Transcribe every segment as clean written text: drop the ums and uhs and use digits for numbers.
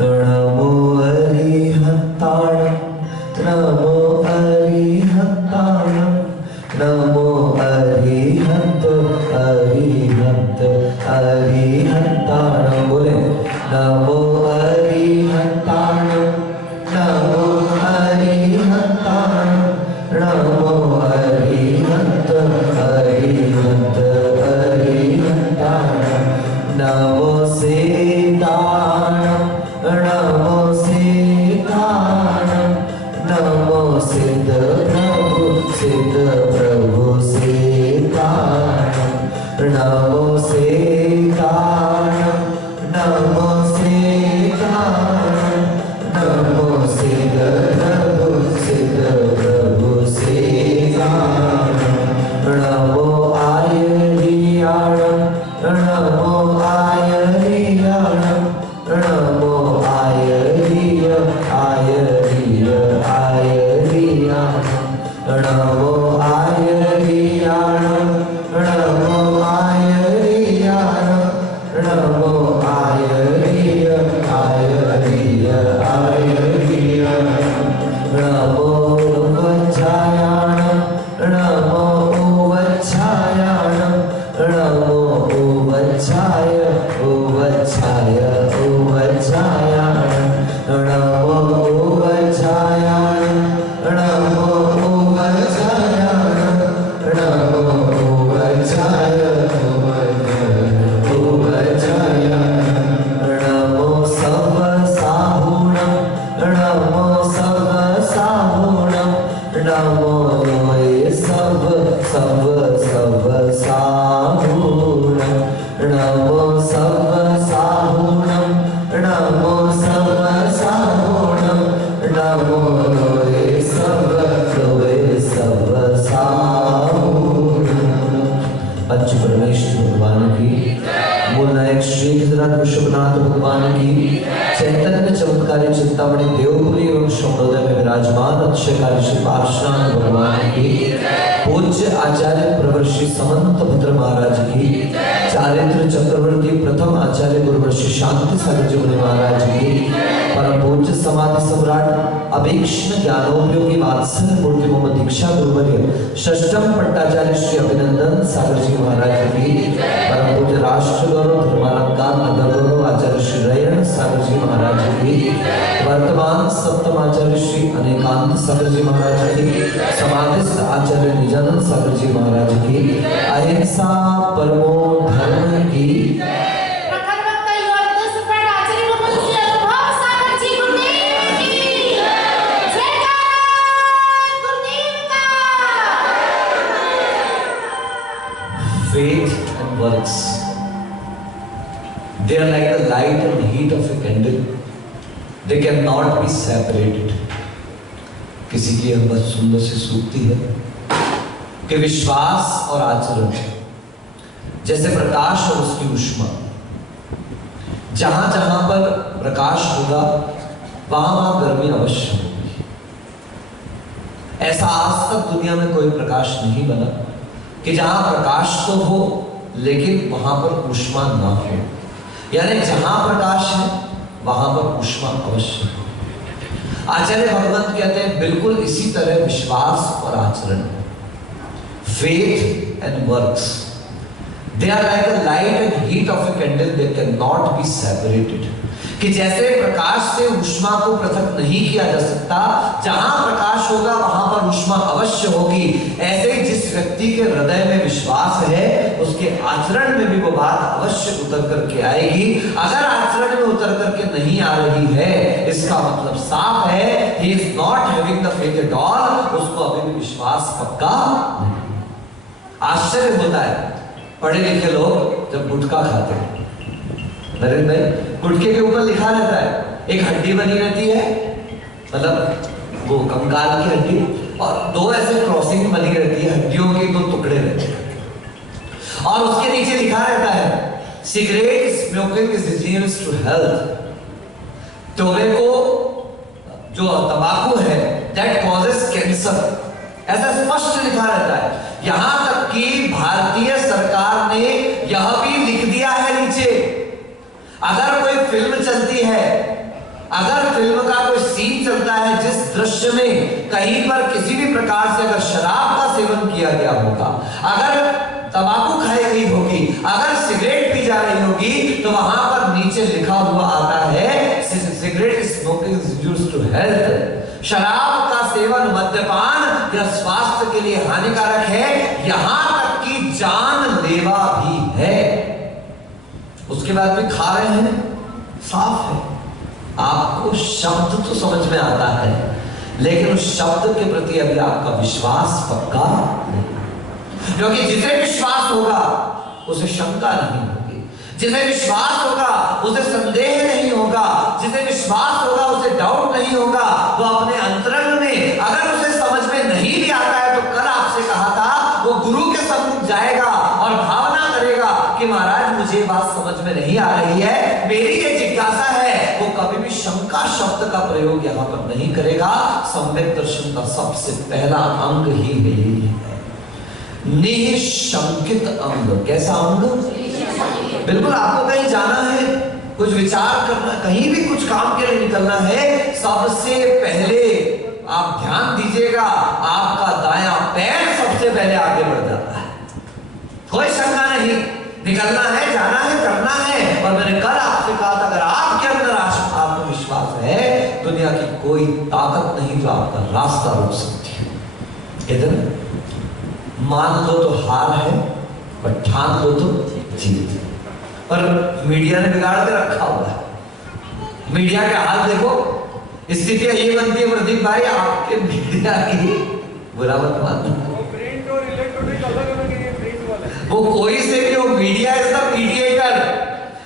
नमो अरिहंताणं नमो अरिहंताणं नमो अरिहंत अरिहंत अरिहंताणं बोले नमो अरिहंताणं नमो अरिहंताणं नमो अरिहंत अरिहंत अरिहंताणं नमो सीताणं नमो सीताणं नमो सिद्ध प्रभु सीताणं नमो सीताणं नमो सीताणं नमो सिद्ध प्रभु सीताणं नमो आयरियाणं नमो आयरियाणं नमो आयरिय आयरिय आयरियाणं नमो आयरियाणं नमो आयरियाणं नमो आयरिय आयरिय आयरियाणं नमो उवच्छायाणं नमो उवच्छायाणं नमो उवच्छाय उवच्छाय उवच्छायाणं नमो उवच्छायाणं नमो उवच्छायाणं नमो उवच्छाय उवच्छायाणं नमो सर्वसाहुणं नमो सर्वसाहुणं नमो लोये सर्वसाहुणं नमो सर्वसाहुणं नमो सर्वसाहुणं नमो लोये सर्वसाहुणं। पंच परमेश्वर भगवान की, मूल नायक श्री गुजरात विश्वनाथ भगवान की, चैतन्य चमत्कारी चिंतामणि देवपुरी एवं शंभोदय में विराजमान अक्षयकारी श्री पार्श्वनाथ भगवान की, पूज्य आचार्य प्रवर्षि समंत भद्र महाराज की, चारित्र चक्रवर्ती प्रथम आचार्य गुरुवर्षि शांति सागर जी मुनि महाराज की, परम पूज्य समाधि सम्राट अभीक्ष्ण ज्ञानोपयोगी वात्सल्य मूर्ति मोहम्मद दीक्षा गुरुवर्य षष्ठम पट्टाचार्य श्री अभिनंदन सागर जी महाराज की, परम पूज्य राष्ट्र गौरव धर्मालंकार नगर गौरव आचार्य श्री रयण सागर जी महाराज की, वर्तमान सप्तम आचार्य श्री अनेकांत सागर जी महाराज की, समाधिस्थ आचार्य निजानंद सागर जी महाराज की, अहिंसा परमो धर्म की, faith and works, they are like the light and heat of a candle, they cannot be separated. किसी की हिम्मत सुंदर से सूखती है कि विश्वास और आचरण जैसे प्रकाश और उसकी ऊष्मा, जहां जहां पर प्रकाश होगा वहां वहां गर्मी अवश्य होगी। ऐसा आज तक दुनिया में कोई प्रकाश नहीं बना कि जहां प्रकाश तो हो लेकिन वहां पर ऊष्मा ना हो, यानी जहां प्रकाश है वहां पर ऊष्मा अवश्य हो। आचार्य भगवंत कहते हैं बिल्कुल इसी तरह विश्वास और आचरण, faith and works, they are like the light and heat of a candle, they cannot be separated. कि जैसे प्रकाश से ऊष्मा को पृथक नहीं किया जा सकता, जहां प्रकाश होगा वहां पर ऊष्मा अवश्य होगी, ऐसे ही जिस व्यक्ति के हृदय में विश्वास है उसके आचरण में भी वो बात अवश्य उतर करके आएगी। अगर आचरण में उतर करके नहीं आ रही है इसका मतलब साफ है he is not having the faith at all, उसको अभी भी विश्वास पक्का नहीं। आश्चर्य होता है पढ़े लिखे लोग जब गुटखा खाते हैं, नरेंद्र भाई, गुटखे के ऊपर लिखा रहता है, एक हड्डी बनी रहती है, मतलब वो कंकाल की हड्डी, और दो ऐसे क्रॉसिंग बनी रहती है, हड्डियों के दो टुकड़े रहते हैं, और उसके नीचे लिखा रहता है cigarette smoking is injurious to health, tobacco जो तंबाकू है दैट कॉजेस कैंसर, ऐसा स्पष्ट लिखा रहता है। यहां तक कि भारतीय सरकार ने यह भी लिख दिया है नीचे, अगर कोई फिल्म चलती है अगर फिल्म का कोई सीन चलता है जिस दृश्य में कहीं पर किसी भी प्रकार से अगर शराब का सेवन किया गया होगा, अगर तंबाकू खाई गई होगी, अगर सिगरेट पी जा रही होगी, तो वहां पर नीचे लिखा हुआ आता है cigarette smoking is injurious to health. शराब का सेवन, मद्यपान यह स्वास्थ्य के लिए हानिकारक है, यहां तक कि जानलेवा भी है। उसके बाद भी खा रहे हैं, साफ है। आपको शब्द तो समझ में आता है, लेकिन उस शब्द के प्रति अभी आपका विश्वास पक्का नहीं, क्योंकि जिसे विश्वास होगा उसे शंका नहीं होगी, जिसे विश्वास होगा उसे संदेह नहीं होगा, जिसे विश्वास होगा उसे डाउट नहीं होगा। वो अपने अंतरंग में अगर उसे समझ में नहीं भी आता है, तो कल आपसे कहा था वो गुरु के सम्मुख जाएगा और भावना करेगा कि महाराज मुझे बात समझ में नहीं आ रही है, मेरी ये जिज्ञासा है। वो कभी भी शंका शब्द का प्रयोग यहां पर नहीं करेगा। सम्यक दर्शन का सबसे पहला अंग ही यही है, निशंकित अंग। कैसा अंग? बिल्कुल आपको कहीं जाना है, कुछ विचार करना, कहीं भी कुछ काम के लिए निकलना है, सबसे पहले आप ध्यान दीजिएगा, आपका दायां पैर सबसे पहले आगे बढ़ जाता है। कोई शंका नहीं, निकलना है, जाना है, करना है। और मैंने कल आपसे कहा था, अगर आपके अंदर आत्मविश्वास है, दुनिया की कोई ताकत नहीं जो आपका रास्ता रोक सकती है। इधर मान लो तो हार है, और ठान लो तो जीत। पर मीडिया ने बिगाड़ के रखा हुआ है। मीडिया के हाल देखो, स्थिति ये बनती है प्रदीप भाई, आपके मीडिया की बुरा मत मानना, वो कोई से भी हो, मीडिया इज द मीडिएटर।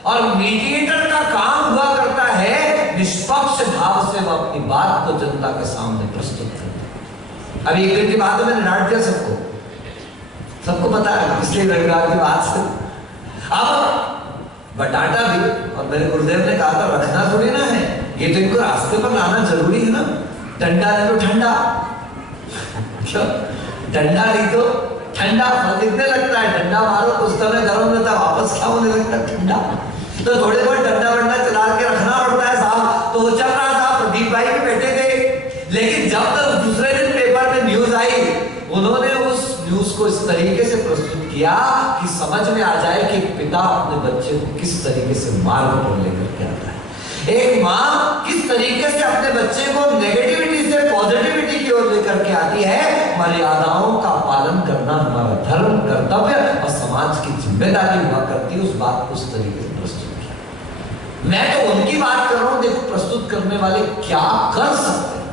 और मीडिएटर का काम हुआ करता है निष्पक्ष भाव से वो अपनी बात को जनता के सामने प्रस्तुत करता है। अभी एक दिन की बात है, मैंने डांट दिया सबको पता है, इसलिए रविवार की बात से अब डांटा भी। और मेरे गुरुदेव ने कहा था रखना थोड़ी ना है, ये तो इनको रास्ते पर लाना जरूरी है ना। डंडा नहीं तो ठंडा, क्यों? डंडा नहीं तो ठंडा फल दिखने लगता है, डंडा मारो तो उस समय गर्म रहता, वापस क्या होने लगता है ठंडा। तो थोड़े बहुत डंडा वंडा चला के रखना पड़ता है साहब। तो वो चल रहा था, प्रदीप भाई भी बैठे थे, लेकिन जब तक दूसरे दिन पेपर में न्यूज आई, उन्होंने उस न्यूज को इस तरीके से प्रस्तुत किया कि समझ में आ जाए कि पिता अपने बच्चे को किस तरीके से मार्ग पर लेकर के आता है, एक माँ किस तरीके से अपने बच्चे को नेगेटिविटी से पॉजिटिविटी की ओर लेकर के आती है। मर्यादाओं का पालन करना हमारा धर्म, कर्तव्य और समाज की जिम्मेदारी हुआ करती है। उस बात को उस तरीके से प्रस्तुत किया। मैं तो उनकी बात कर रहा हूं, देखो प्रस्तुत करने वाले क्या कर सकते हैं।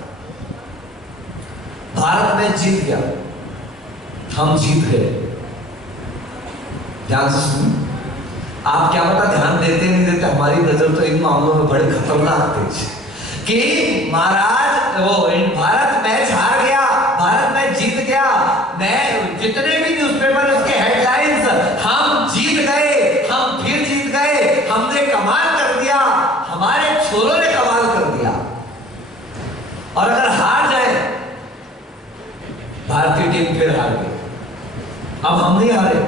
भारत में जीत गया, हम जीत गए। ध्यान से सुनिए, आप क्या पता ध्यान देते नहीं देते, हमारी नजर तो इन मामलों में बड़े खतरनाक तेज कि महाराज वो भारत मैच हार गया, भारत मैच जीत गया। मैं जितने भी न्यूज़पेपर उसके हेडलाइंस, हम जीत गए, हम फिर जीत गए, हमने कमाल कर दिया, हमारे छोरों ने कमाल कर दिया। और अगर हार जाए, भारतीय टीम फिर हार गई, अब हम नहीं हारे,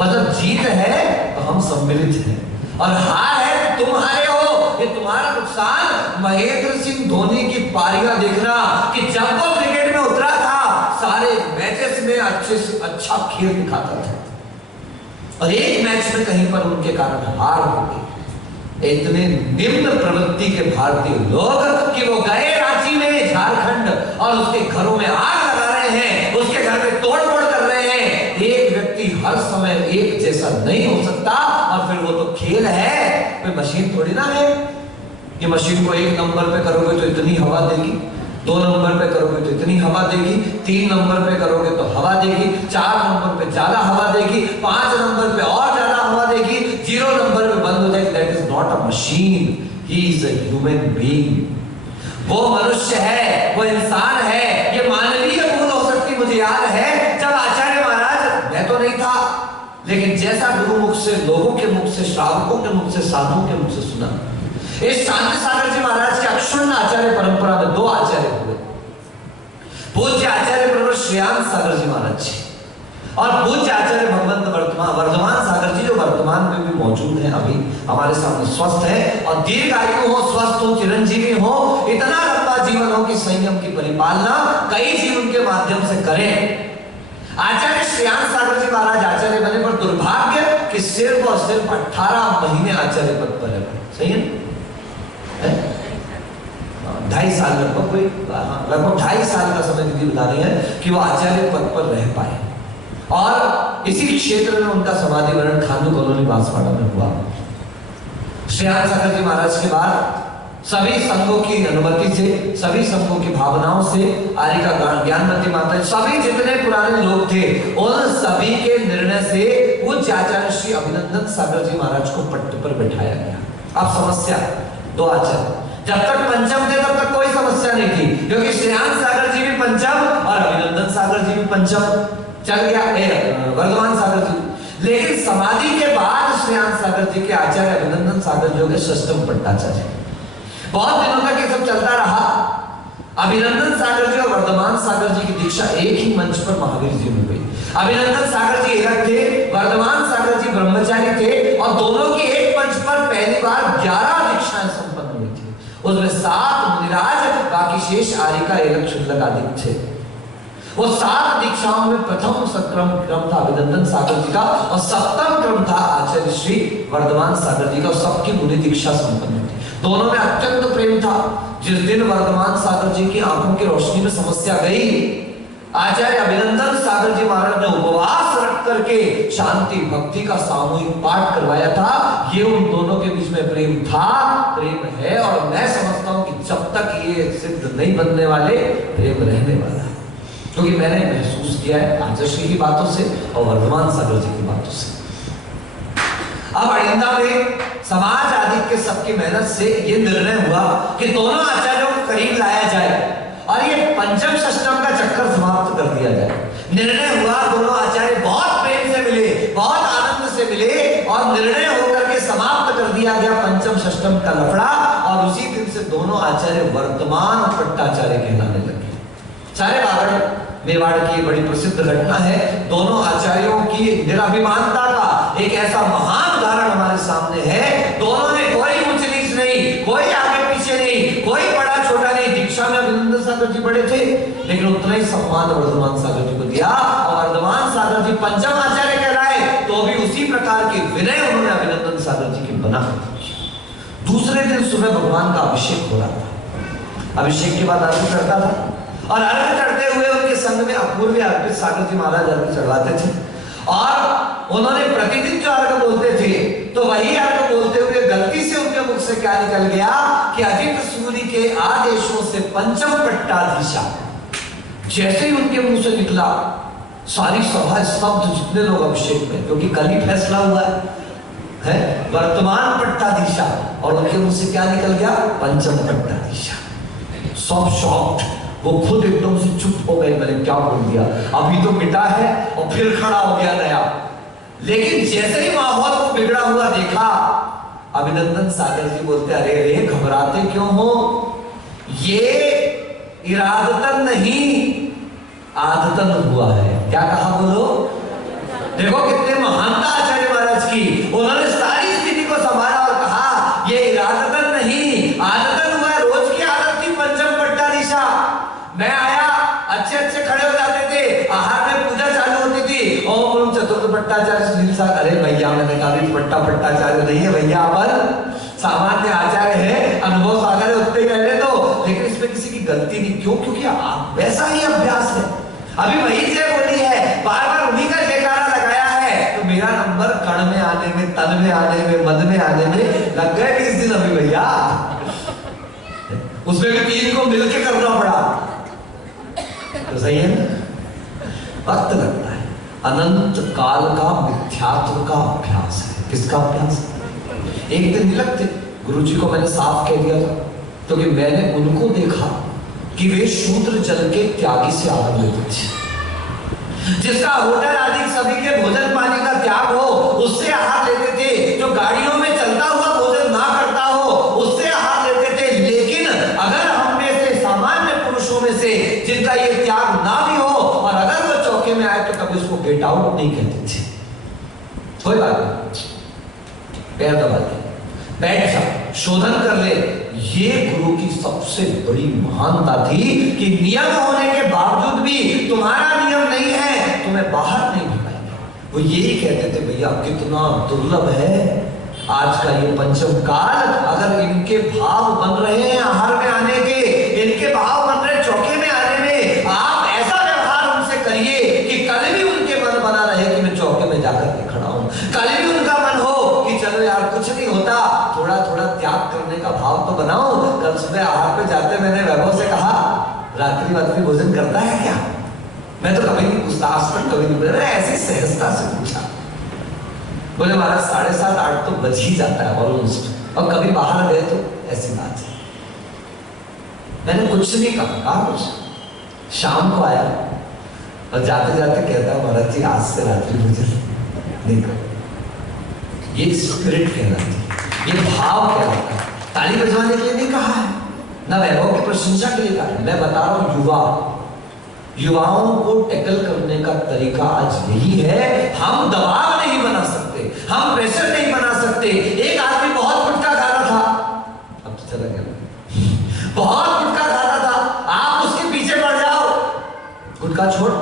मतलब जीत है तो हम सम्मिलित हैं, और हार है तो तुम हारे हो, ये तुम्हारा नुकसान। महेंद्र सिंह धोनी की पारियां देखना कि जब वो क्रिकेट में उतरा था, सारे मैचेस में अच्छे से अच्छा खेल दिखाता था, और एक मैच में कहीं पर उनके कारण हार हो गई। इतने निम्न प्रवृत्ति के भारतीय लोग कि वो गए रांची में, झारखंड, और उसके घरों में आग लगा रहे हैं, उसके घर में तोड़फोड़ कर रहे हैं। एक व्यक्ति हर समय एक जैसा नहीं हो सकता, और फिर वो तो खेल है, कोई मशीन थोड़ी ना है कि मशीन को 1 नंबर पे करोगे तो इतनी हवा देगी, 2 नंबर पे करोगे तो इतनी हवा देगी, 3 नंबर पे करोगे तो हवा देगी, 4 नंबर पे ज्यादा हवा देगी, 5 नंबर पे और ज्यादा हवा देगी, 0 नंबर पे बंद हो जाएगी। That is not a machine, he is a human being. वो मनुष्य है, वो इंसान है। ये मानवीय भूल हो सकती, मुझे याद है जब आचार्य महाराज, मैं तो नहीं था, लेकिन जैसा गुरु मुख से, लोगों के मुख से, श्रावकों के मुख से, साधुओं के मुख से सुना, इस शांति सागर जी महाराज के अक्षुण्ण आचार्य परंपरा में 2 आचार्य हुए, पूज्य आचार्य प्रवर श्रेयांश सागर जी महाराज जी, और पूज्य आचार्य भगवंत वर्धमान सागर जी, जो वर्तमान में में भी मौजूद हैं, अभी हमारे सामने स्वस्थ है और दीर्घायु हो, स्वस्थ हो, चिरंजीवी हो, इतना लंबा जीवन हो कि संयम की परिपालना कई जीवन के माध्यम से करें। आचार्य श्रेयांश सागर जी महाराज आचार्य बने, पर दुर्भाग्य कि सिर्फ और सिर्फ 18 महीने आचार्य पद पर रहे। सही है? 2.5 साल लगभग, कोई लगभग 2.5 साल का समय विधि बता रही है कि वो आचार्य पद पर रह पाए। और इसी क्षेत्र में उनका समाधि वरण खानू कॉलोनी बांसवाड़ा में हुआ। श्रेयांश सागर जी महाराज के बाद सभी संघों की अनुमति से, सभी संघों की भावनाओं से, आर्य का ज्ञानवती माता, सभी जितने पुराने लोग थे, उन सभी के निर्णय से पूज्य आचार्य श्री अभिनंदन सागर जी महाराज को पट्ट पर बैठाया गया। अब समस्या 2 आचार्य, जब तक पंचम थे तब तक कोई समस्या नहीं थी, क्योंकि श्रेयांश सागर जी भी पंचम और अभिनंदन सागर जी भी पंचम, चल गया वर्धमान सागर जी। लेकिन समाधि के बाद श्रेयांश सागर जी के आचार्य अभिनंदन सागर जी हो गए षष्ठम पट्टाचार्य। बहुत दिनों तक ये सब चलता रहा। अभिनंदन सागर जी और वर्धमान सागर जी की दीक्षा एक ही मंच पर महावीर जी में हुई। अभिनंदन सागर जी एक थे, वर्धमान सागर जी ब्रह्मचारी थे, और दोनों की एक मंच पर पहली बार 11 दीक्षाएं संपन्न हुई थी। उसमें 7 मुनिराज, बाकी शेष आर्य का एक शुल्लक आदि थे। वो 7 दीक्षाओं में प्रथम क्रम था अभिनंदन सागर जी का, और 7वां क्रम था आचार्य श्री वर्धमान सागर जी का। सबकी मुनि दीक्षा संपन्न थी। दोनों में अत्यंत प्रेम था। जिस दिन वर्धमान सागर जी की आंखों की रोशनी में समस्या गई, आचार्य अभिनंदन सागर जी महाराज ने उपवास रख करके शांति भक्ति का सामूहिक पाठ करवाया था। ये उन दोनों के बीच में प्रेम था, प्रेम है, और मैं समझता हूं कि जब तक ये सिद्ध नहीं बनने वाले, प्रेम रहने वाला है। क्योंकि मैंने महसूस किया है आचार्य की बातों से और वर्धमान सागर जी की बातों से। अब अड़िंदा में समाज आदि के सबकी मेहनत से ये निर्णय हुआ कि दोनों आचार्यों को करीब लाया जाए और ये पंचम षष्ठम का चक्कर समाप्त कर दिया जाए। निर्णय हुआ, दोनों आचार्य बहुत प्रेम से मिले, बहुत आनंद से मिले, और निर्णय होकर के समाप्त कर दिया गया पंचम षष्ठम का लफड़ा। और उसी दिन से दोनों आचार्य वर्तमान पट्टाचार्य कहलाने लगे। सारे बागड़ मेवाड़ की बड़ी प्रसिद्ध घटना है। दोनों आचार्यों की निराभिमानता का एक ऐसा महान उदाहरण हमारे सामने है। दोनों ने कोई ऊंच नीच नहीं, कोई आगे पीछे नहीं, कोई बड़ा छोटा नहीं। दीक्षा में अभिनंदन सागर जी बड़े थे, लेकिन उतना ही सम्मान वर्धमान सागर जी को दिया, और वर्धमान सागर जी पंचम आचार्य कहलाए, तो भी उसी प्रकार के विनय उन्होंने अभिनंदन सागर जी की बना। दूसरे दिन सुबह भगवान का अभिषेक हो रहा था। अभिषेक के बाद अर्घ्य चढ़ता था, और अर्घ्य चढ़ते हुए उनके संग में अपूर्व अर्पित सागर जी महाराज अर्घ्य चढ़ाते थे। और उन्होंने प्रतिदिन जो अर्घ्य बोलते थे, तो वही अर्घ्य बोलते हुए गलती से उनके मुख से क्या निकल गया कि अधिक सूर्य के आदेशों से पंचम पट्टाधीशा। जैसे ही उनके मुंह से निकला, सारी सभा स्तब्ध, जितने लोग अभिषेक में, क्योंकि कल ही फैसला हुआ है वर्तमान पट्टाधीशा, और उनके मुंह से क्या निकल गया? पंचम पट्टाधीशा। सब शॉक्ड, वो खुद एकदम से चुप हो गए, मैंने क्या बोल दिया, अभी तो मिटा है और फिर खड़ा हो गया नया। लेकिन जैसे ही माहौल को बिगड़ा हुआ देखा, अभिनंदन सागर जी बोलते, अरे रे घबराते क्यों हो, ये इरादतन नहीं आदतन हुआ है। क्या कहा बोलो? देखो कितने महानता आचार्य महाराज की। उन्होंने सारी स्थिति को संभाला और कहा, ये इरादतन नहीं आदतन हुआ है। रोज की आदत थी पंचम पट्टाधीशा। मैं आया, अच्छे अच्छे खड़े हो जाते थे, आहार में पूजा चालू होती थी, ओम चतुर्थ पट्टाचार्य सुनील साहब। अरे भैया, मैंने कहा पट्टाचार्य नहीं है भैया, अपन सामान्य आचार्य है, अनुभव सागर है, उतने ही रहने दो। लेकिन इसमें किसी की गलती नहीं। क्यों? क्योंकि वैसा ही अभ्यास है। अभी वही जय बोली है, बार बार उन्हीं का जयकारा लगाया है, तो मेरा नंबर कण में आने में, तन में आने में, मद में आने में लग गए 20 दिन अभी भैया। उसमें भी 3 को मिलके करना पड़ा, तो सही है ना? वक्त लगता है। अनंत काल का मिथ्यात्व का अभ्यास है। किसका अभ्यास? एक दिन तिलक थे, गुरुजी को मैंने साफ कह दिया था, क्योंकि मैंने उनको देखा कि वे शूद्र जल के त्यागी से आनंद लेते थे। जिसका होटल आदि सभी के भोजन पानी का त्याग हो, उससे आहार लेते थे। जो गाड़ियों में चलता हुआ भोजन ना करता हो, उससे आहार लेते थे। लेकिन अगर हम में से सामान्य पुरुषों में से जिनका ये त्याग ना भी हो, और अगर वो चौके में आए, तो कभी उसको गेट आउट नहीं कहते थे। कोई बात नहीं, पैर दबा दे, बैठ जा, शोधन कर ले। ये गुरु की सबसे बड़ी महानता थी कि नियम होने के बावजूद भी तुम्हारा नियम नहीं है, तुम्हें बाहर नहीं भगाएंगे। वो यही कहते थे भैया कितना दुर्लभ है आज का ये पंचम काल, अगर इनके भाव बन रहे हैं आहार में आने के, इनके भाव बन रहे चौके में आने में, आप ऐसा व्यवहार उनसे करिए कि कल भी उनके मन बना रहे कि मैं चौके में जाकर के खड़ा हूं, कल भी उनका मन हो कि चलो यार कुछ नहीं होता, थोड़ा थोड़ा त्याग करने का भाव तो बनाओ। कल सुबह आहार पे जाते मैंने वैभव से कहा रात्रि वात्री भोजन करता है क्या? मैं तो कभी नहीं पूछता, आज तक कभी नहीं पूछा, ऐसी सहजता से पूछा। बोले महाराज 7:30 8 तो बज ही जाता है ऑलमोस्ट, और कभी बाहर गए तो ऐसी बात है। मैंने कुछ नहीं कहा कुछ। शाम को आया और जाते जाते कहता है महाराज जी आज से रात्रि भोजन नहीं करो। ये स्पिरिट कहलाती है, ये भाव कहलाता है। ताली बजवाने के लिए नहीं कहा है, ना वैभव की प्रशंसा के लिए कहा है। मैं बता रहा हूं युवाओं को टैकल करने का तरीका आज यही है। हम दबाव नहीं बना सकते, हम प्रेशर नहीं बना सकते। एक आदमी बहुत गुटखा खा रहा था, अब तो चला गया, बहुत गुटखा खा रहा था, आप उसके पीछे पड़ जाओ, गुटखा छोड़,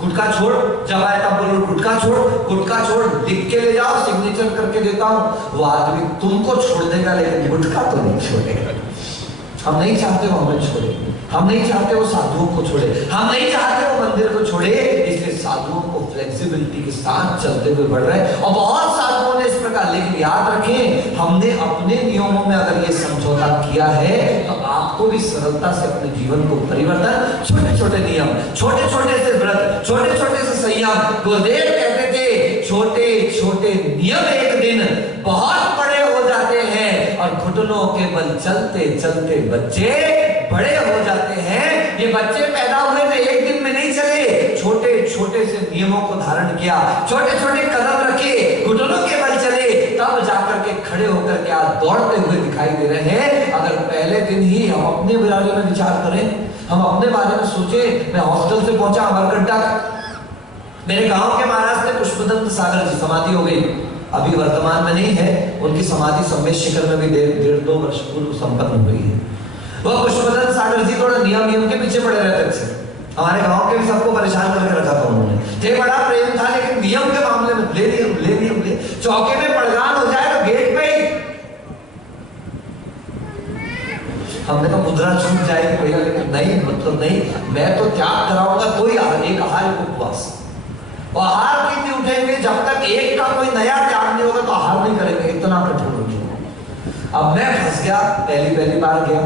गुटखा छोड़, जब आए तब बोलो गुटखा छोड़, गुटखा छोड़, लिख के ले जाओ, सिग्नेचर करके देता हूं। वो आदमी तुमको छोड़ देगा लेकिन गुटखा तो नहीं छोड़ेगा। हम नहीं चाहते वो हमें छोड़े, हम नहीं चाहते वो साधुओं को छोड़े, हम नहीं चाहते वो मंदिर को छोड़े, इसलिए साधुओं को फ्लेक्सिबिलिटी के साथ चलते हुए बढ़ रहे हैं। और बहुत साधुओं ने इस प्रकार, लेकिन याद रखें हमने अपने नियमों में अगर ये समझौता किया है तो आपको भी सरलता से अपने जीवन को परिवर्तन, छोटे छोटे नियम, छोटे छोटे से व्रत, छोटे छोटे से संयम। गुरुदेव कहते थे छोटे छोटे नियम एक दिन बहुत बड़े हो जाते हैं, और घुटनों के बल चलते चलते बच्चे बड़े हो जाते हैं। ये बच्चे पैदा हुए थे एक दिन में नहीं चले, छोटे छोटे से नियमों को धारण किया, छोटे छोटे कदम रखे, घुटनों के बल चले, तब जाकर के खड़े होकर के आज दौड़ते हुए दिखाई दे रहे हैं। अगर पहले दिन ही हम अपने बारे में विचार करें, हम अपने बारे में सोचे। मैं हॉस्टल से पहुंचा अमरकंटक, मेरे गांव के महाराज थे पुष्पदंत सागर जी, समाधि हो गई, अभी वर्तमान में नहीं है, उनकी समाधि सम्मेद शिखर में भी 1.5-2 वर्ष पूर्व संपन्न हुई है। वह पुष्पदंत सागर जी थोड़ा नियम के पीछे पड़े रहते थे, हमारे गांव के भी सबको परेशान करके रखा था उन्होंने। थे बड़ा प्रेम था लेकिन नियम के मामले में ले चौके में पड़गान हो जाए तो गेट पे ही हमने तो मुद्रा छूट जाएगी भैया, लेकिन नहीं, मतलब नहीं, मैं तो त्याग कराऊंगा। कोई एक आहार उपवास, और आहार की नहीं उठेंगे जब तक एक का कोई नया त्याग नहीं होगा तो आहार नहीं करेंगे, इतना कठोर हो गया। अब मैं फंस गया, पहली बार गया,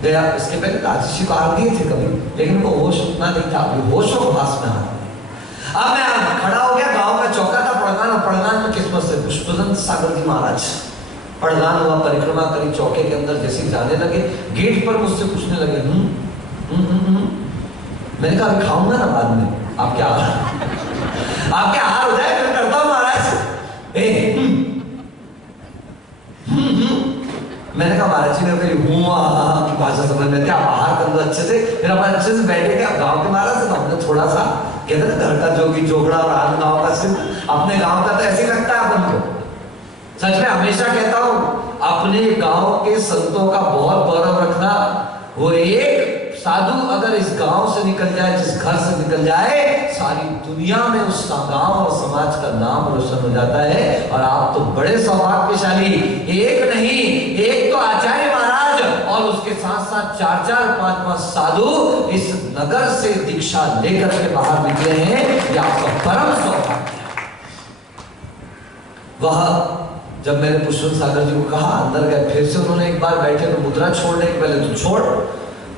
इसके पहले राजर्षि को आहार दिए थे कभी, लेकिन वो होश उतना नहीं था, अभी होशोहवास में आ। अब मैं खड़ा हो गया, गांव का चौका था पड़गान, और पड़गान में किस्मत से पुष्पदंत सागर जी महाराज पड़गान हुआ, परिक्रमा करी, चौके के अंदर जैसे जाने लगे, गेट पर मुझसे पूछने लगे मैंने कहा अभी खाऊंगा ना बाद में, आपके आहार हो जाए मैं करता हूं महाराज। मैंने कहा महाराज जी ने मेरी की भाषा समझ में थी, आप आहार कर लो अच्छे से, फिर अपन अच्छे से बैठे गए। गाँव के महाराज से हमने थोड़ा सा कहते ना घर का जोगी जोगड़ा और आन गाँव का सिर्फ, अपने गाँव का तो ऐसे ही लगता है अपन को। सच में हमेशा कहता हूं अपने गांव के संतों का बहुत गौरव रखना। वो एक साधु अगर इस गांव से निकल जाए, जिस घर से निकल जाए, सारी दुनिया में उस गांव और समाज का नाम रोशन हो जाता है। और आप तो बड़े सौभाग्यशाली, एक नहीं, एक तो आचार्य महाराज और उसके साथ साथ 4-4, 5-5 साधु इस नगर से दीक्षा लेकर के बाहर निकले हैं। ये आपका परम सौभाग्य है। वह जब मैंने पुष्पदंत सागर जी को कहा, अंदर गए, फिर से उन्होंने एक बार बैठे तो मुद्रा छोड़ने के पहले तो छोड़।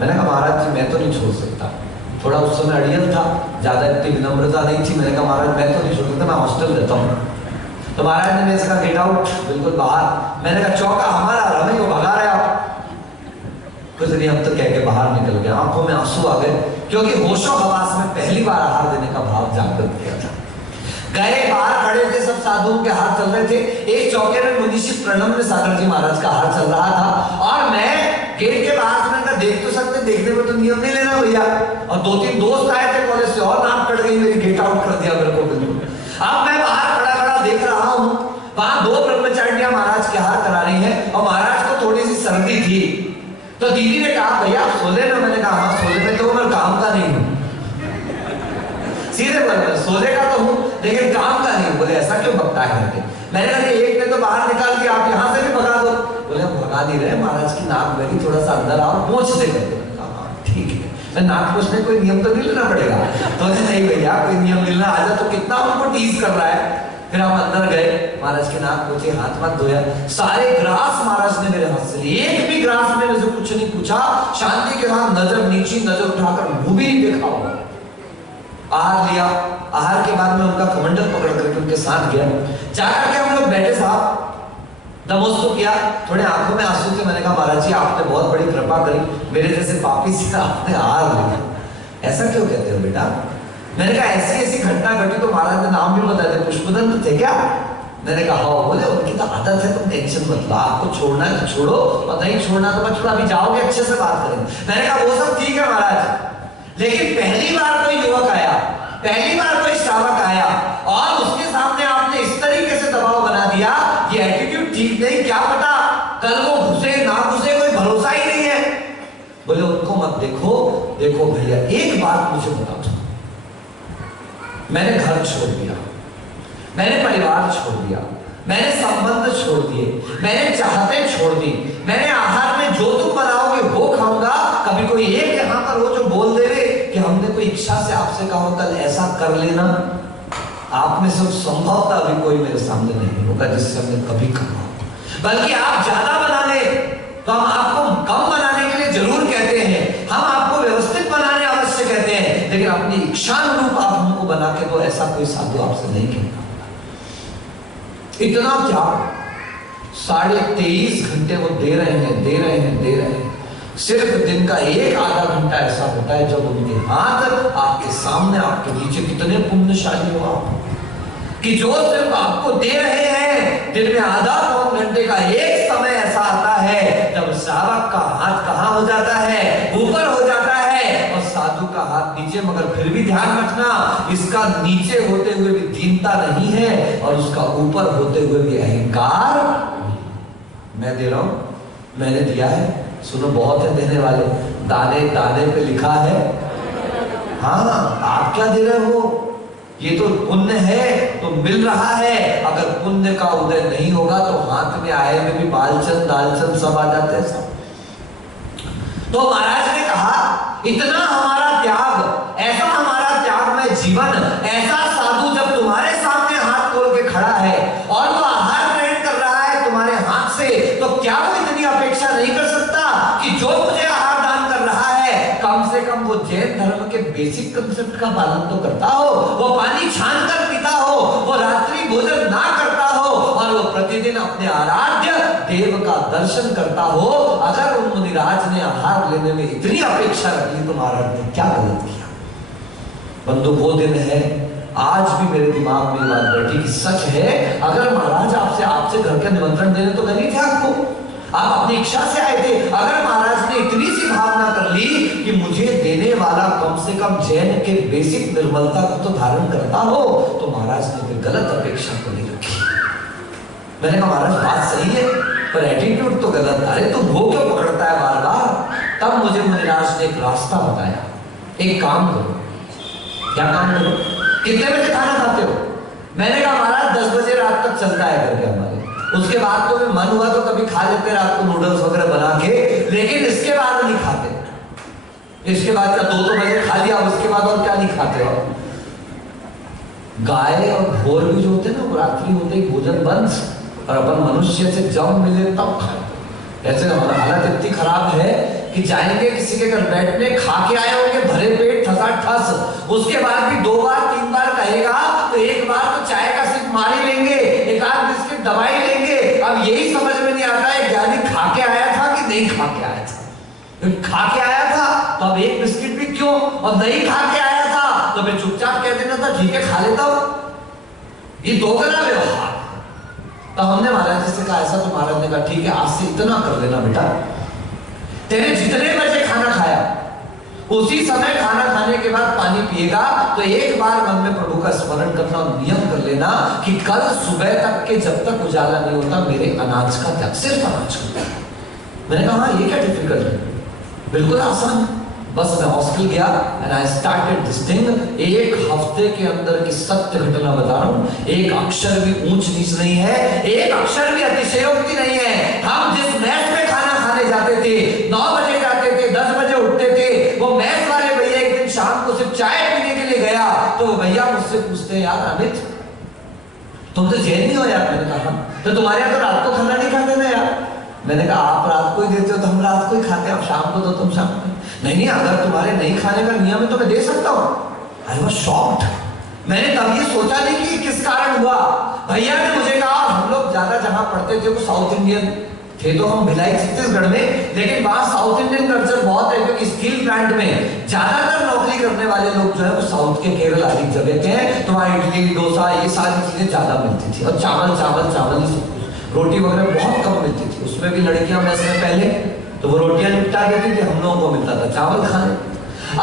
मैंने कहा महाराज जी मैं तो नहीं छोड़ सकता, थोड़ा उस समय अड़ियल था, ज्यादा इतनी विनम्रता नहीं थी। मैंने कहा महाराज मैं तो नहीं छोड़ सकता, मैं हॉस्टल रहता हूँ। तो महाराज ने मेरे से कहा गेट आउट, बिल्कुल बाहर। मैंने कहा चौका हमारा, रमेश को भगा रहे आप। कुछ नहीं, हम तो कह के बाहर निकल गए, आंखों में आंसू आ गए, क्योंकि होशो हवास में पहली बार आहार देने का भाव जागृत किया था। गए, बाहर खड़े थे, सब साधुओं के हाथ चल रहे थे। एक चौके में मुनीषी प्रणम में सागर जी महाराज का हाथ चल रहा था, और मैं गेट के बाहर से मैंने देख तो सकते, देखने में तो नियम नहीं लेना भैया। और 2-3 दोस्त आए थे कॉलेज से, और नाम कट गई मेरी, गेट आउट कर दिया मेरे को बिल्कुल। अब मैं बाहर खड़ा खड़ा देख रहा हूँ, वहां 2 ब्रह्मचारियां महाराज के हार करा रही हैं और महाराज को थोड़ी सी सर्दी थी, तो दीदी ने कहा भैया आप सोले ना। मैंने कहा हाँ सोले में तो मैं काम का नहीं हूं। सीधे बोले सोले का तो हूं लेकिन काम का नहीं। बोले ऐसा क्यों बकता है करके। मैंने कहा एक ने तो बाहर निकाल के आप यहाँ से भी भगा दो। बोले भगा नहीं रहे, महाराज की नाक बनी, थोड़ा सा अंदर आओ पोंछ दे करके। ठीक है, मैं नाक पोंछने कोई नियम तो नहीं लेना पड़ेगा। तो नहीं भैया कोई नियम लेना आजा, तो कितना उनको टीज कर रहा है। फिर हम अंदर गए, महाराज के नाक पोंछे, हाथ मत धोया, सारे ग्रास महाराज ने मेरे हाथ से लिए। एक भी ग्रास में मुझे कुछ नहीं पूछा, शांति के साथ नजर नीची, नजर उठाकर मुंह भी नहीं देखा। आहार लिया, आहार के बाद में उनका कमंडल पकड़ करके उनके साथ गया। जाकर के हम लोग बैठे साहब, नमोस्तु किया, थोड़े आंखों में आंसू थे। मैंने कहा महाराज जी आपने बहुत बड़ी कृपा करी, मेरे जैसे पापी से आपने आहार लिया। ऐसा क्यों कहते हो बेटा? मैंने कहा ऐसी ऐसी घटना घटी तो महाराज ने नाम भी बता दिया, पुष्पदंत थे क्या? मैंने कहा हाँ। बोले उनकी तो आदत है, तुम टेंशन मत लो, आपको छोड़ना है तो छोड़ो और नहीं छोड़ना तो मत छोड़ो, अभी जाओगे अच्छे से बात करेंगे। मैंने कहा वो सब ठीक है महाराज, लेकिन पहली बार कोई युवक आया, पहली बार कोई श्रावक आया और उसके सामने आपने इस तरीके से दबाव बना दिया, ये एटीट्यूड ठीक नहीं, क्या पता कल वो घुसे ना घुसे, कोई भरोसा ही नहीं है। बोले उनको मत देखो, देखो भैया एक बात मुझे बताओ, मैंने घर छोड़ दिया, मैंने परिवार छोड़ दिया, मैंने संबंध छोड़ दिए, मैंने चाहते छोड़ दी, मैंने आहार में जो तुम बनाओगे वो खाऊंगा। कभी कोई एक यहाँ पर हो जो बोल दे रहे कि हमने कोई इच्छा से आपसे कहा कल ऐसा कर लेना, आप में सब संभवतः अभी कोई मेरे सामने नहीं होगा जिससे हमने कभी कहा। बल्कि आप ज्यादा बना ले तो हम आपको कम बनाने के लिए जरूर कहते हैं, हम आपको व्यवस्थित बनाने अवश्य कहते हैं, लेकिन अपनी इच्छानुरूप आप हमको बना के तो ऐसा कोई साधु आपसे नहीं कहता। इतना क्या 23.5 घंटे वो दे रहे हैं, दे रहे हैं, दे रहे हैं। सिर्फ दिन का 1-आधा घंटा ऐसा होता है जब उनके हाथ आपके सामने, आपके नीचे। कितने पुण्यशाली हो आप कि जो सिर्फ आपको दे रहे हैं। दिन में आधा-पौन घंटे का एक समय ऐसा आता है जब श्रावक का हाथ कहां हो जाता है, ऊपर हो जाता है और साधु का हाथ नीचे। मगर फिर भी ध्यान रखना, इसका नीचे होते हुए भी दीनता नहीं है और उसका ऊपर होते हुए भी अहंकार। मैं दे रहा हूं, मैंने दिया है, सुनो बहुत है देने वाले, दाने दाने पे लिखा है। हाँ आप क्या दे रहे हो? ये तो पुण्य है तो मिल रहा है। अगर पुण्य का उदय नहीं होगा तो हाथ में आए में भी बालचंद दालचंद सब आ जाते हैं सब। तो महाराज ने कहा इतना हमारा त्याग, ऐसा हमारा त्यागमय जीवन, ऐसा साधु जब तुम्हारे सामने हाथ खोल के खड़ा है और वो आहार ग्रहण कर रहा है तुम्हारे हाथ से, तो क्या वो इतनी अपेक्षा नहीं कर सकता कि जो मुझे आहार दान कर रहा है कम से कम वो जैन धर्म के बेसिक कंसेप्ट का पालन तो करता हो, वो पानी छान कर पीता हो, वो रात्रि भोजन ना करता हो और वो प्रतिदिन अपने आराध्य देव का दर्शन करता हो। अगर उन मुनिराज ने आहार लेने में इतनी अपेक्षा रखी तो महाराज ने क्या गलत किया? बंधु वो दिन है, आज भी मेरे दिमाग में बात बैठी कि सच है, अगर महाराज आपसे घर का निमंत्रण देने तो नहीं थे आपको, आप अपनी इच्छा से आए थे। अगर महाराज ने इतनी सी भावना कर ली कि मुझे देने वाला कम से कम जैन के बेसिक निर्मलता को तो धारण करता हो, तो महाराज ने फिर गलत अपेक्षा को नहीं रखी। मैंने कहा महाराज बात सही है पर एटीट्यूड तो गलत। अरे तू वो क्यों पकड़ता है बार बार? तब मुझे मुनिराज ने एक रास्ता बताया, एक काम करो। क्या काम करो? कितने बजे खाना खाते हो? मैंने कहा महाराज 10 बजे रात तक चलता है करके हमारे, उसके बाद तो मन हुआ तो कभी खा लेते रात को नूडल्स वगैरह बना के, लेकिन इसके बाद नहीं खाते। इसके बाद क्या 2 बजे खा लिया, उसके बाद और क्या नहीं खाते हो? गाय और भोर भी जो होते हैं ना, वो रात्रि होते ही भोजन बंद और अपन मनुष्य से जब मिले तब खाए। ऐसे हमारा हालत इतनी खराब है कि जाएंगे किसी के घर बैठने, खा के आए होंगे भरे पेट ठसाठस, उसके बाद भी 2 बार 3 बार कहेगा तो एक बार तो चाय का सिर्फ मार ही लेंगे, एक आध बिस्किट दवाई लेंगे। अब यही समझ में नहीं आता है ज्ञानी खा के आया था कि नहीं खा के आया था। खा के आया था तो अब एक बिस्किट भी क्यों, और नहीं खा के आया था तो फिर चुपचाप कह देना था ठीक है खा लेता हूं। ये दोगला व्यवहार। तो हमने महाराज जी से कहा ऐसा, तो महाराज ने कहा ठीक है आज से इतना कर लेना बेटा, तेरे जितने बजे खाना खाया उसी समय खाना खाने के बाद पानी पिएगा तो एक बार मन में प्रभु का स्मरण करना और नियम कर लेना कि कल सुबह तक के जब तक उजाला नहीं होता मेरे अनाज का त्याग, सिर्फ अनाज का। मैंने कहा हाँ ये क्या डिफिकल्ट है, बिल्कुल आसान है। बस मैं हॉस्टल गया and I started this thing. एक हफ्ते के अंदर की सत्य घटना बता रहा हूं, एक अक्षर भी ऊंच नीच नहीं है, एक अक्षर भी अतिशयोक्ति नहीं है। हम जिस मैच में खाना खाने जाते थे, 9 बजे जाते थे, 10 बजे उठते थे, वो मैच वाले भैया एक दिन शाम को सिर्फ चाय पीने के लिए गया तो वो भैया मुझसे पूछते हैं यार अमित तुम तो जैन हो यार। मैंने कहा तो तुम्हारे यहाँ तो रात को खाना नहीं खाते ना यार। मैंने कहा आप रात को ही देते हो तो हम रात को ही खाते हैं, आप शाम को तो तुम शाम को। नहीं अगर तुम्हारे नहीं खाने का नियम है तो मैं दे सकता हूं। I was shocked. मैंने तब ये सोचा नहीं कि किस कारण हुआ। भैया ने मुझे कहा, हम लोग ज्यादा जहां पढ़ते थे वो साउथ इंडियन थे, तो हम भिलाई छत्तीसगढ़ में, लेकिन वहां साउथ इंडियन कल्चर बहुत है क्योंकि स्टील प्लांट में ज्यादातर नौकरी करने वाले लोग जो है वो साउथ के, केरल आदि जगह के हैं। तो वहां इडली डोसा ये सारी चीजें ज्यादा मिलती थी और चावल चावल चावल ही सब कुछ, रोटी वगैरह बहुत कम मिलती थी। उसमें भी लड़कियां मैस में पहले तो वो रोटियां निपटा देती थी, हम लोगों को मिलता था चावल खाने।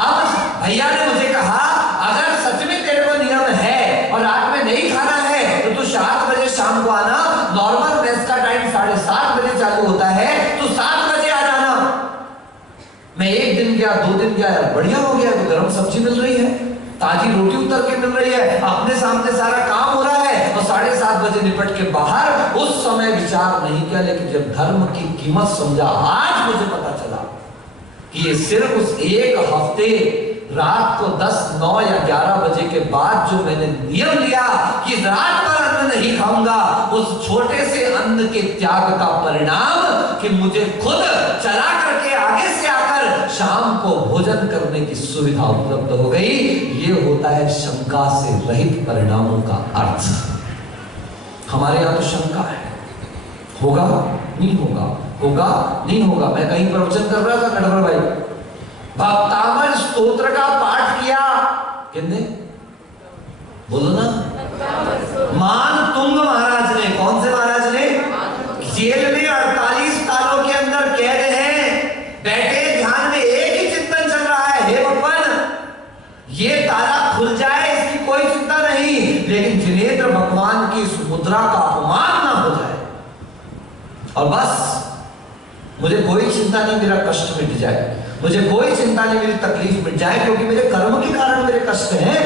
अब भैया ने मुझे कहा अगर सच में तेरे को नियम है और रात में नहीं खाना है तो तू 7 बजे शाम को आना, नॉर्मल मेस का टाइम 7:30 बजे चालू होता है, तू 7 बजे आ जाना। मैं 1 दिन गया, 2 दिन गया, यार बढ़िया हो गया, तो गर्म सब्जी मिल रही है, ताजी रोटी उतर के मिल रही है, अपने सामने सारा काम हो रहा है और 7:30 बजे निपट के बाहर। उस समय विचार नहीं किया, लेकिन जब धर्म की कीमत समझा, आज मुझे पता चला कि ये सिर्फ उस एक हफ्ते रात को 10, 9 या 11 बजे के बाद जो मैंने नियम लिया कि रात भर अन्न नहीं खाऊंगा, उस छोटे से अन्न के त्याग का परिणाम कि मुझे खुद चला करके आगे से आकर शाम को भोजन करने की सुविधा उपलब्ध हो गई। ये होता है शंका से रहित परिणामों का अर्थ। हमारे यहां तो शंका है, होगा नहीं होगा, होगा नहीं होगा। मैं कहीं प्रवचन कर रहा था खड़बर भाई, भक्तामल स्तोत्र का पाठ किया, किसने बोलो ना, मान तुंग महाराज ने। कौन से महाराज ने? जेल में 48 सालों के अंदर कैद हैं, बैठे ध्यान में एक ही चिंतन चल रहा है, हे भगवान ये ताला खुल जाए इसकी कोई चिंता नहीं, लेकिन जिनेंद्र भगवान की इस मुद्रा का अपमान ना हो जाए। और बस मुझे कोई चिंता नहीं, मेरा कष्ट मिट जाए, मुझे कोई चिंता नहीं, मेरी तकलीफ मिट जाए, क्योंकि मेरे कर्म के कारण मेरे कष्ट हैं।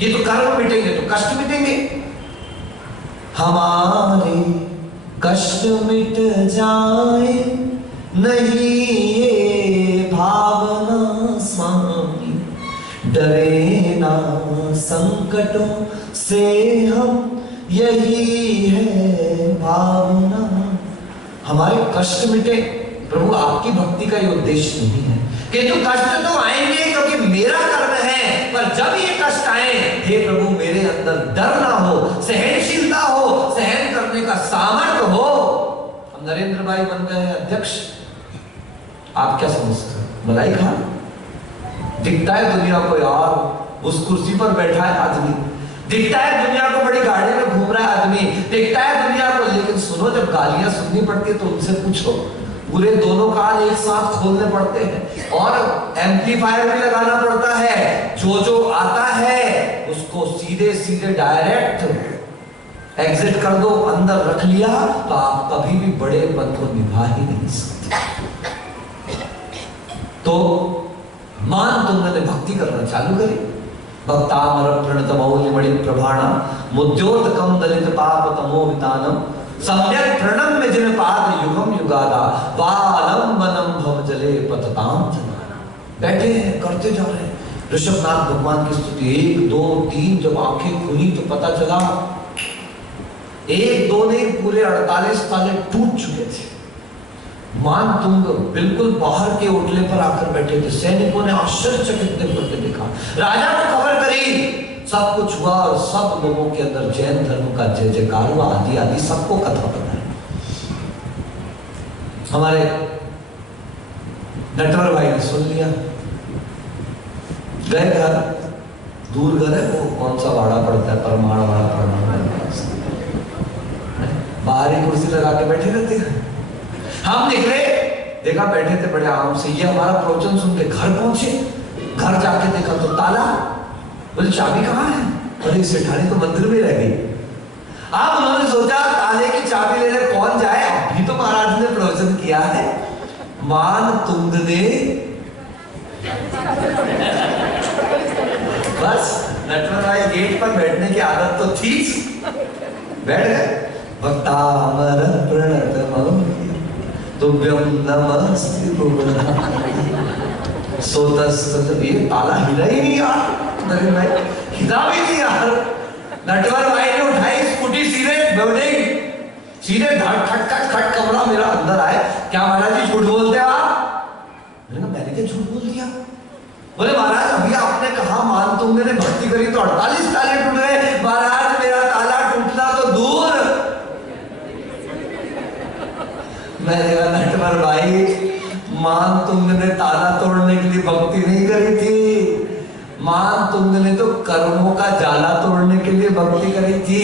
ये तो कर्म मिटेंगे तो कष्ट मिटेंगे। हमारे कष्ट मिट जाए नहीं ये भावना स्वामी, डरे ना संकटों से हम, यही है भावना। हमारे कष्ट मिटे, प्रभु आपकी भक्ति का ये उद्देश्य नहीं है, किंतु कष्ट तो आएंगे क्योंकि मेरा कर्म है। पर जब ये कष्ट आए, हे प्रभु मेरे अंदर डर ना हो, सहनशीलता हो, सहन करने का सामर्थ्य हो। हम नरेंद्र भाई बन गए अध्यक्ष, आप क्या समझते हो? मलाई खा दिखता है दुनिया को यार, उस कुर्सी पर बैठा है आदमी, दिखता है दुनिया को, बड़ी गाड़ी में घूम रहा है आदमी, दिखता है दुनिया को, लेकिन सुनो जब गालियां सुननी पड़ती है तो उनसे पूछो, पूरे दोनों कान एक साथ खोलने पड़ते हैं और एम्पलीफायर भी लगाना पड़ता है। जो आता है उसको सीधे सीधे डायरेक्ट एग्जिट कर दो, अंदर रख लिया तो आप कभी भी बड़े पद को निभा ही नहीं सकते। तो मान तुमने भक्ति करना चालू करी। भक्तामर प्रणत मौल्य मणि प्रभाणा, मुद्योतकम दलित पाप तमो वितानम, सम्यक प्रणम में जिन पाद युगम युगादा, वालंबनम भव जले पतताम जनाना। बैठे हैं, करते जा रहे हैं ऋषभनाथ भगवान की स्तुति। 1, 2, 3 जब आंखें खुली तो पता चला 1, 2 नहीं, पूरे 48 ताले टूट चुके थे। मान तुंग बिल्कुल बाहर के ओटले पर आकर बैठे थे। सैनिकों ने आश्चर्यचकित होकर देखा, राजा को खबर करी, सब कुछ हुआ और सब लोगों के अंदर जैन धर्म का जय जयकार हुआ, आदि आदि सबको कथा पता है। हमारे नटवर भाई ने सुन लिया, गए घर, दूर घर है वो, कौन सा वाड़ा पड़ता है, परमाण वाड़ा पड़ना, बाहर ही कुर्सी लगा के बैठे रहते हैं। हम निकले, देखा बैठे थे बड़े आराम से, ये हमारा प्रवचन सुन के घर पहुंचे, घर जाके देखा तो ताला, बोले चाबी कहाँ है? अरे सेठानी तो मंदिर में रह गई। अब उन्होंने सोचा ताले की चाबी लेने कौन जाए, अभी तो महाराज ने प्रवचन किया है, मान तुंग ने बस नटवर भाई गेट पर बैठने की आदत तो थी, बैठ गए। भक्तामर प्रणतमं तुभ्यं नमस्ते सोतस्त, ये ताला हिला ही नहीं यार, नरेंद्र भाई हिला भी नहीं यार। नटवर भाई ने उठाई स्कूटी, सीधे बिल्डिंग, सीधे धड़ खट खट खट, कमरा मेरा अंदर आए। क्या महाराज जी झूठ बोलते हो आप? मैंने क्या झूठ बोल दिया? बोले महाराज अभी आपने कहा मान तुमने ने भक्ति करी तो 48 ताले टूट गए। महाराज मेरा ताला टूटना तो दूर। मैंने कहा नटवर भाई मान तुमने ताला तोड़ने के लिए भक्ति नहीं करी थी, मान तुमने तो कर्मों का जाला तोड़ने के लिए भक्ति करी थी।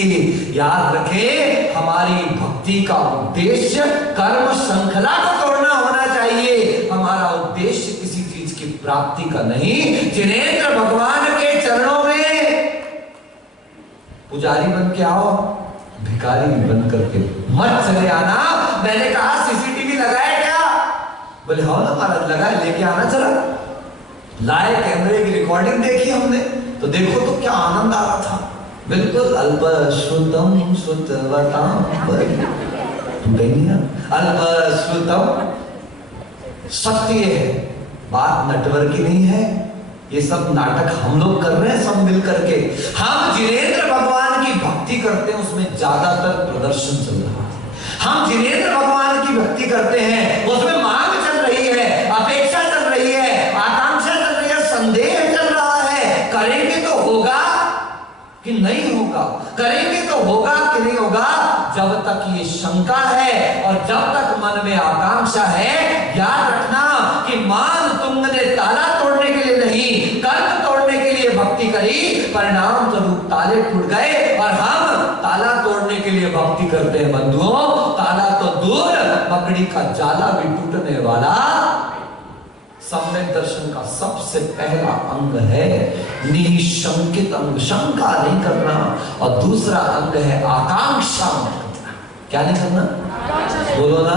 याद रखें हमारी भक्ति का उद्देश्य कर्म श्रृंखला को तोड़ना होना चाहिए, हमारा उद्देश्य किसी चीज की प्राप्ति का नहीं। जिनेंद्र भगवान के चरणों में पुजारी बन के आओ, भिखारी बन करके मत चले आना। मैंने कहा सीसीटीवी लगाए क्या? बोले हाँ ना महाराज लगाए, लेके आना चला। लाए कैमरे की रिकॉर्डिंग देखी हमने, तो देखो तो क्या आनंद आ रहा था, बिल्कुल अल्पश्रुतम श्रुतवताम, अल्पश्रुतम सत्य है, बात नटवर की नहीं है। ये सब नाटक हम लोग कर रहे हैं सब मिल करके। हम जिनेंद्र भगवान की भक्ति करते हैं, उसमें ज्यादातर प्रदर्शन चल रहा है। हम जिनेंद्र भगवान की भक्ति करते हैं, उसमें मांग चल रही है, अपेक्षा चल रही है, आकांक्षा चल रही है, संदेह चल रहा है। करेंगे तो होगा कि नहीं होगा, करेंगे तो होगा कि नहीं होगा। जब तक ये शंका है और जब तक मन में आकांक्षा है, याद रखना कि मान तुमने ताला तोड़ने के लिए नहीं, कर्म तोड़ने के लिए भक्ति करी, परिणाम स्वरूप ताले टूट गए। और हम ताला तोड़ने के लिए भक्ति करते हैं बंधुओं, ताला तो दूर, मकड़ी का जाला भी टूटने वाला। सम्यक दर्शन का सबसे पहला अंग है निशंकित अंग, शंका नहीं करना, और दूसरा अंग है आकांक्षा। क्या नहीं करना? बोलो ना,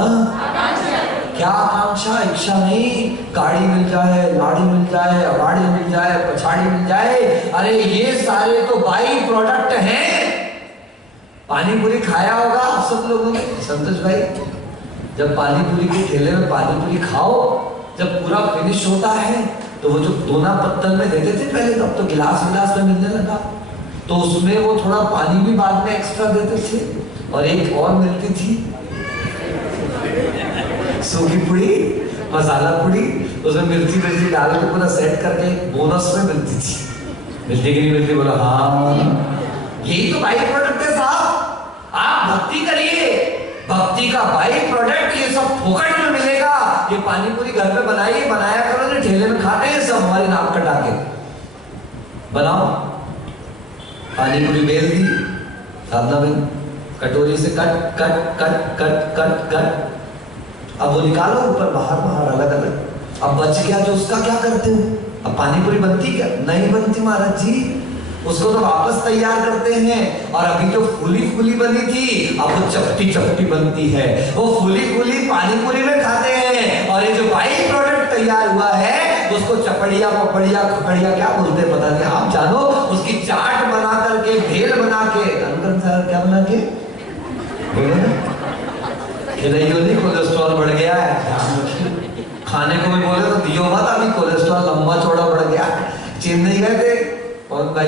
क्या आकांक्षा? इच्छा नहीं, गाड़ी मिल जाए, लाड़ी मिल जाए, अगाड़ी मिल जाए, पछाड़ी मिल जाए, अरे ये सारे तो बाई प्रोडक्ट हैं। पानी पूरी खाया होगा आप सब लोगों ने, संतोष भाई, जब पानी पूरी के ठेले में पानी पूरी खाओ, जब पूरा फिनिश होता है तो वो जो दोना पत्तल में देते थे पहले, तब तो गिलास गिलास में मिलने लगा, तो उसमें वो थोड़ा पानी भी बाद में एक्स्ट्रा देते थे, और एक और मिलती थी सूखी पुड़ी, मसाला पुड़ी, उसमें मिर्ची मिर्ची डाल के पूरा सेट करके बोनस में मिलती थी। मिलती कि नहीं मिलती? बोला हाँ, यही तो बाई प्रोडक्ट है साहब। आप भक्ति करिए, भक्ति का बाई प्रोडक्ट ये सब फोकट में मिलेगा। ये पानी पूरी घर में बनाइए, बनाया करो ना, ठेले में खाते हैं सब, हमारे नाम कटा के बनाओ। पानी पूरी बेल दी, साधना में कटोरी से cut cut cut cut cut cut, अब वो निकालो ऊपर बाहर बाहर अलग अलग। अब बच गया जो, उसका क्या करते हो? अब पानी पूरी बनती क्या? नहीं बनती महाराज जी, उसको तो वापस तैयार करते हैं। और अभी जो फूली फूली बनी थी, अब वो चपटी चपटी बनती है, वो फूली फूली पानी पूरी में खाते हैं। और ये जो बाई प्रोडक्ट तैयार हुआ है, उसको चपड़िया पपड़िया खपड़िया क्या बोलते हैं पता नहीं, आप जानो। उसकी चाट बना करके, भेल बना के, क्या बना के बोलो ना, खिलाइयो नहीं, कोलेस्ट्रॉल बढ़ गया है। खाने को भी बोले तो दियो मत, अभी कोलेस्ट्रॉल लंबा चौड़ा बढ़ गया। चेन्नई गए थे और भाई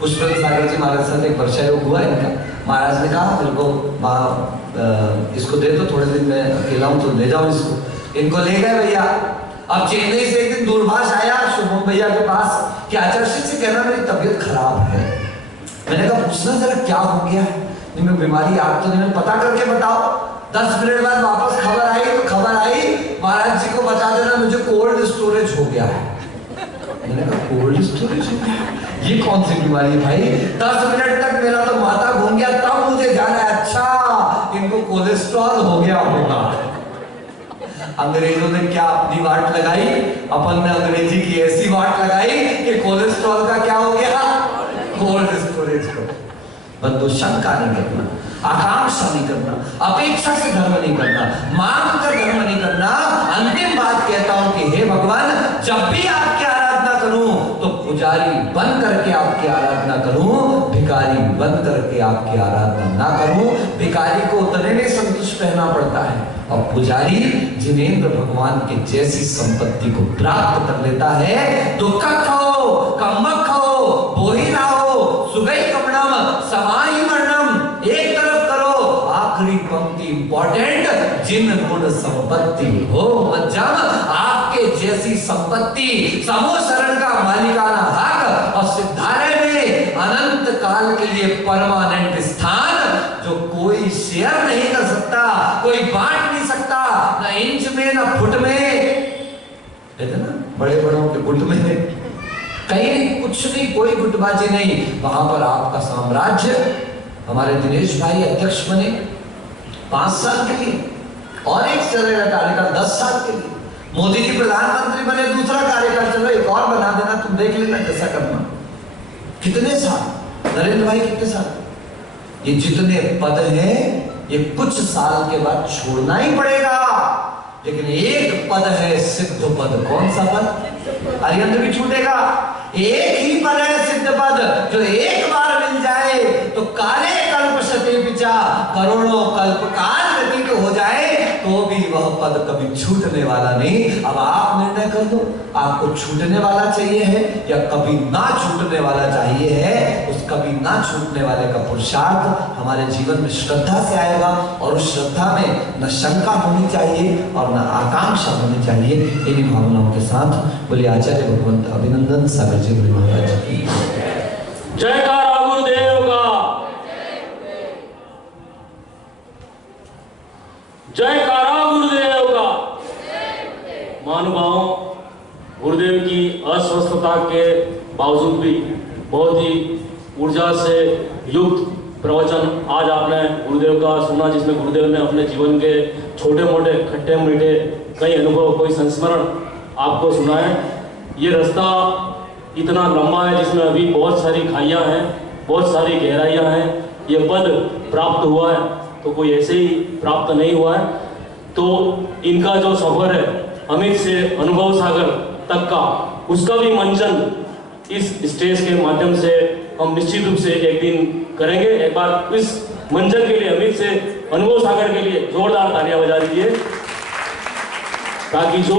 पुष्पेंद्र सागर जी महाराज से एक वर्षा योग हुआ इनका। महाराज ने कहा मेरे को इसको दे दो, थोड़े दिन मैं अकेला हूँ तो ले जाओ इसको। इनको ले गए भैया। अब चेन्नई से एक दिन दूरभाष आया शुभम भैया के पास कि आचार्य से कहना मेरी तबीयत खराब है। मैंने कहा पूछना जरा क्या हो गया है, नहीं मैं बीमारी आप तो नहीं, पता करके बताओ। 10 मिनट बाद वापस खबर आई, तो खबर आई महाराज जी को बता देना मुझे कोल्ड स्टोरेज हो गया है। मैंने कहा कोल्ड स्टोरेज हो गया, ये कौन सी बीमारी है भाई? 10 मिनट तक मेरा तो माथा घूम गया, तब मुझे जाना है अच्छा इनको कोलेस्ट्रॉल हो गया होगा। अंग्रेजों ने क्या अपनी वाट लगाई, अपन ने अंग्रेजी की ऐसी वाट लगाई कि कोलेस्ट्रॉल का क्या हो गया, कोल्ड स्टोरेज हो। बंधु शंका नहीं करना, आकांक्षा नहीं करना, अपेक्षा से धर्म नहीं करना, मांग कर धर्म नहीं करना। अंतिम बात कहता हूं कि हे भगवान, जब भी आपकी आराधना करूं तो पुजारी बन करके आपकी आराधना करूं, भिखारी बन करके आपकी आराधना ना करूं। भिखारी को उतने में संतुष्ट रहना पड़ता है और पुजारी जिनेंद्र भगवान के जैसी संपत्ति को प्राप्त कर लेता है। दुख खाओ, कम्मक खाओ, बोही लाओ, सुगई कमणम, समाई मरणम, एक तरफ करो। आखिरी पंक्ति इंपॉर्टेंट, जिन गुण संपत्ति हो मज्जम, आपके जैसी संपत्ति, समूह शरण का मालिकाना हक और सिद्धालय में अनंत काल के लिए परमानेंट स्थान, जो कोई शेयर नहीं कर सकता, कोई बांट नहीं सकता, ना इंच में ना फुट में। कहते ना बड़े बड़ों के गुट में कहीं कुछ नहीं, कोई गुटबाजी नहीं, वहां पर आपका साम्राज्य। हमारे दिनेश भाई अध्यक्ष बने 5 साल के लिए और एक चलेगा कार्यकाल 10 साल के लिए। मोदी जी प्रधानमंत्री बने, दूसरा कार्यकाल, चलो एक और बना देना, तुम देख लेना कैसा करना। कितने साल नरेंद्र भाई, कितने साल? ये जितने पद हैं ये कुछ साल के बाद छोड़ना ही पड़ेगा। लेकिन एक पद है सिद्ध पद। कौन सा पद? अरिहंत भी छूटेगा। एक ही पद है सिद्ध पद, जो एक बार मिल जाए तो काले कल्प शते पिचा, करोड़ों कल्प काल व्यतीत हो जाए तो भी वह पद कभी छूटने वाला नहीं। अब आप निर्णय कर दो, आपको छूटने वाला चाहिए है या कभी ना छूटने वाला चाहिए है। उस कभी ना छूटने वाले का पुरुषार्थ हमारे जीवन में श्रद्धा से आएगा, और उस श्रद्धा में न शंका होनी चाहिए और न आकांक्षा होनी चाहिए। इन्हीं भावनाओं के साथ बोले आचार्य भगवंत अभिनंदन सागर जी महाराज की जयकारा गुरुदेव का, जयकारा गुरुदेव का। महानुभावों, गुरुदेव की अस्वस्थता के बावजूद भी बहुत ही ऊर्जा से युक्त प्रवचन आज आपने गुरुदेव का सुना, जिसमें गुरुदेव ने अपने जीवन के छोटे मोटे खट्टे मीठे कई अनुभव, कोई संस्मरण आपको सुनाए। ये रास्ता इतना लंबा है जिसमें अभी बहुत सारी खाइयाँ हैं, बहुत सारी गहराइयाँ हैं। ये पद प्राप्त हुआ है तो कोई ऐसे ही प्राप्त नहीं हुआ है। तो इनका जो सफर है अमित से अनुभव सागर तक का, उसका भी मंचन इस स्टेज के माध्यम से हम निश्चित रूप से एक दिन करेंगे। एक बार इस मंचन के लिए अमित से अनुभव सागर के लिए जोरदार तालियां बजा दीजिए, ताकि जो